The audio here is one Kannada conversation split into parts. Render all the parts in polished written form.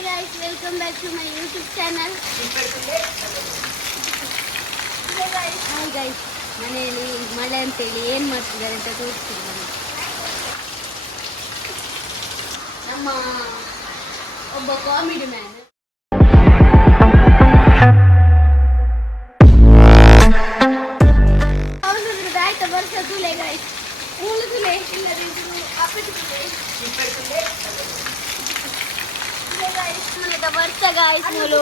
guys, welcome back to my YouTube channel. Hi guys, ಮನೆಯಲ್ಲಿ ಮಳೆ ಅಂತೇಳಿ ಏನು ಮಾಡ್ತಿದ್ದಾರೆ ಅಂತ ತೋರಿಸ್ತೀನಿ ನಾನು. ನಮ್ಮ ಒಬ್ಬ ಕಾಮಿಡಿ ಮ್ಯಾನ್ ಆಯ್ತಾ ವರ್ಷ ತುಲೆ ಗಾಯ್ಸ್, ಮೂಳು ತುಲೆ ಇಲ್ಲದಿದ್ರು ಅಪ್ಪಟಿ ತುಲೆ ವರ್ಷ ಗಾಯ್ಸ್ ಮೂಲು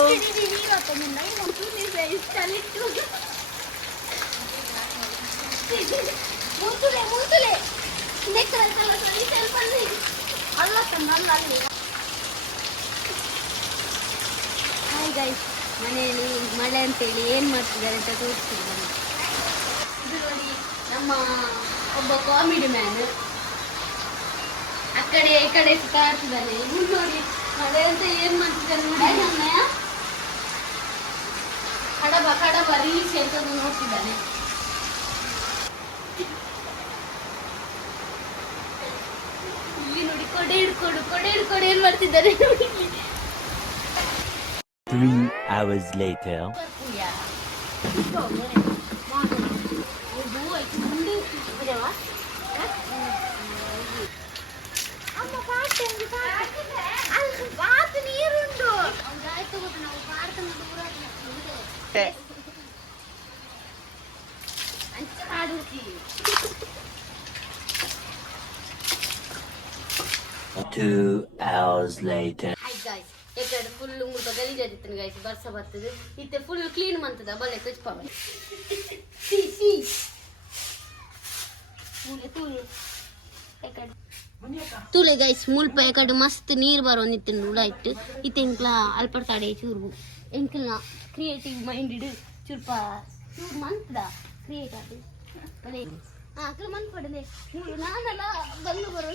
ಮುಂತುಲೆ ಮುಂತುಲೆ ಅಲ್ಲ ತಂದಲ್ಲ ಅಲ್ಲಿ. ಹಾಯ್ ಗಾಯ್ಸ್, ಮನೆಯಲ್ಲಿ ಮಳೆ ಅಂತೇಳಿ ಏನು ಮಾಡ್ತಿದ್ದಾರೆ ಅಂತ ತೋರಿಸ್ತೀನಿ ನಾನು. ಇದು ನೋಡಿ ನಮ್ಮ ಒಬ್ಬ ಕಾಮಿಡಿ ಮ್ಯಾನ್ ಆ ಕಡೆ ಈ ಕಡೆ ಸುತ್ತಾಡ್ತಿದ್ದಾನೆ. ಇವ್ನು ನೋಡಿ ಮಳೆ ಅಂತ ಏನು ಮಾಡ್ತಿದ್ದಾನೆ ನೋಡಿ. ಅಮ್ಮಯ್ಯ ಕಡಬ ಕಡಬ ರೀಲ್ಸ್ ಎಂತದ್ದು ನೋಡ್ತಿದ್ದಾನೆ. ಇಲ್ಲಿ ನೋಡಿ ಕೊಡೆ ಹಿಡ್ಕೊಂಡು ಏನ್ ಮಾಡ್ತಿದ್ದಾರೆ ನೋಡಿ. 3 hours later. ನೀರುಂಟು 2 hours later. ಎಕಡೆ ಫುಲ್ ಮುಲ್ಪ ಗಲೀಜಾದಿತ್ತು ಗೈಸ್. ಬರ್ಸ ಬರ್ತದೆ ಇತ್ತೆ ಫುಲ್ ಕ್ಲೀನ್ ಮಾಡ್ತದ ಬಲ್ಲೆ ತೆಚ್ಪಾವ ತುಲೆ ಗೈಸ್. ಮುಲ್ಪ ಎಕಡೆ ಮಸ್ತ್ ನೀರು ಬರೋ ನಿತ್ತು ಹುಳ ಇಟ್ಟು ಇತ್ತೆ ಎಂಕ್ಲ ಅಲ್ಪಡ್ತಾಡೆ ಚೂರು ಎಂಕ್ಲ ಕ್ರಿಯೇಟಿವ್ ಮೈಂಡೆಡ್ ಚೂರ್ಪ ಚೂರು ಮಂತದ ಕ್ರಿಯೇಟ್ ಅದು ಬಲೆ ಅಕ್ಲ ಮನ್ ಪಡದೆ ನಾನೆಲ್ಲ ಬಂದು ಬರೋ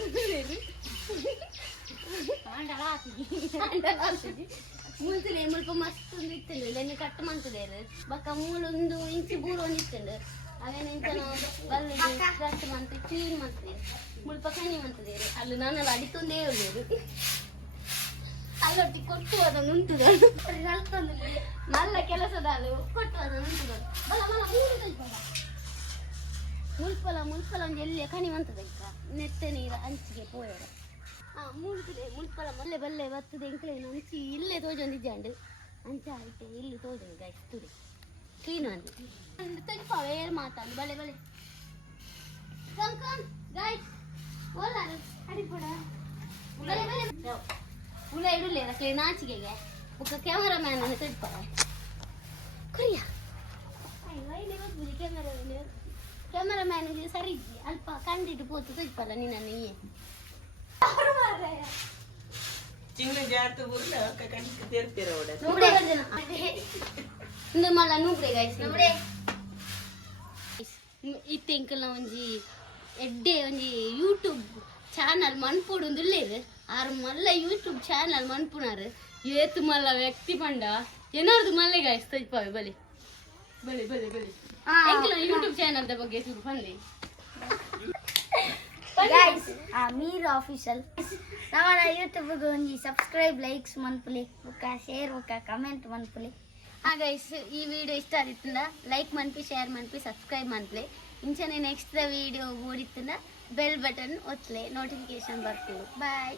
ಮೂಲ್ತಲೆ ಮುಲ್ಪ ಮಸ್ತ್ ಒಂದು ಇತ್ತಂಡು ಇದನ್ನು ಕಟ್ ಮಾಡ್ತಿದ್ದಾರೆ ಬಕ್ಕ ಮೂಲೊಂದು ಇಂಚಿ ಬೂರ ಒಂದು ಇತ್ತಂಡು ಅವೇನು ಇಂಚನ ಬಲ್ಲಿ ಕಟ್ ಮಾಡ್ತೀವಿ ಕ್ಲೀನ್ ಮಾಡ್ತೀವಿ ಮುಲ್ಪ ಕಣ್ಣಿ ಮಾಡ್ತಿದ್ದಾರೆ. ಅಲ್ಲಿ ನಾನೆಲ್ಲ ಅಡಿತೊಂದೇ ಹೇಳೋದು ಅಲ್ಲೊಟ್ಟಿ ಕೊಟ್ಟು ಅದನ್ನು ಉಂಟುದ ಮಲ್ಲ ಕೆಲಸದ ಅಲ್ಲ ಕೊಟ್ಟು ಅದನ್ನು ಉಂಟುದ ಬಲ ಬಲ ಮುಲ್ಪಲ ಒಂದು ಎಲ್ಲಿ ಕಣಿ ಮಂತದ ನೆತ್ತ ನೀರು ಅಂಚಿಗೆ ಪೋಯರ ಮೂಳ್ತಿದೆ ಮುಲ್ಪಲ ಮಲ್ಲೆ ಬಲ್ಲೆ ಬರ್ತದೆ ಎಂಕ್ಲೇನು ಅಂಚಿ ಇಲ್ಲೇ ತೋಜೊಂದಿದ್ದಾಂಡು ಅಂಚ ಆಯ್ತು ಇಲ್ಲಿ ತೋಜೊಂದು ಗಾಯ್ಸ್ ತುಡಿ ಕ್ಲೀನ್ ಅಂದು ತೆಗಿಪಾವ ಏರು ಮಾತಾಡು ಬಲೆ ಬಲೆ ಗಾಯ್ಸ್ ಓಲಾರು ಅಡಿಪಡ ಬಲೆ ಬಲೆ ಹುಳ ಇಡಲೇರ ಕ್ಲೀನ್ ಆಚಿಗೆಗೆ ಒಕ್ಕ ಕ್ಯಾಮರಾ ಮ್ಯಾನ್ ಅನ್ನು ತೆಗಿಪಾವ ಕೊರಿಯ ಕ್ಯಾಮರಾ ಮ್ಯಾನ್ ಸರಿ ಅಲ್ಪ ಕಂಡಿಟ್ಟು ಪೋತು ತೆಗಿಪಲ್ಲ ನೀನು ನೀಯೇ ಇತ್ತೆಂಕಲ್ನ ಒಂಜಿ ಎಡ್ಡೆ ಒಂಜಿ ಯೂಟ್ಯೂಬ್ ಚಾನಲ್ ಮನ್ಪುಡು ಉಲ್ಲೇರು ಆರು ಮಲ್ಲ ಯೂಟ್ಯೂಬ್ ಚಾನಲ್ ಮನ್ಪುನಾರು ಏತು ಮಲ್ಲ ವ್ಯಕ್ತಿ ಪಂಡ ಏನಾರ್ದು ಮಲ್ಲೆ ಗಾಯ್ಸ್ ತಜ್ಪಾವೆ ಬಲೆ ಬಲೆ ಬಲೆ ಬಲೆ ಎಂಕಲ್ನ ಯೂಟ್ಯೂಬ್ ಚಾನಲ್ ಬಗ್ಗೆ ಚೂರು ಬಂದೆ guys Amir official namana youtube ಗೆ ಒಂಜಿ ಸಬ್ಸ್ಕ್ರೈಬ್ ಲೈಕ್ಸ್ ಮನ್ಪುಲಿ ಬೊಕ್ಕ ಶೇರ್ ಬೊಕ್ಕ ಕಮೆಂಟ್ ಮನ್ಪುಲಿ. ಗೈಸ್ ಈ ವಿಡಿಯೋ ಇಷ್ಟ ಆಗಿತ್ತಂದ ಲೈಕ್ ಮನ್ಪಿ ಶೇರ್ ಮನ್ಪಿ ಸಬ್ಸ್ಕ್ರೈಬ್ ಮನ್ಪುಲಿ. ಇಂಚನೆ ನೆಕ್ಸ್ಟ್ ವಿಡಿಯೋ ಓಡಿತ್ತಂದ ಬೆಲ್ ಬಟನ್ ಒತ್ತಲೆ ನೋಟಿಫಿಕೇಶನ್ ಬರ್ತೀವಿ. ಬಾಯ್.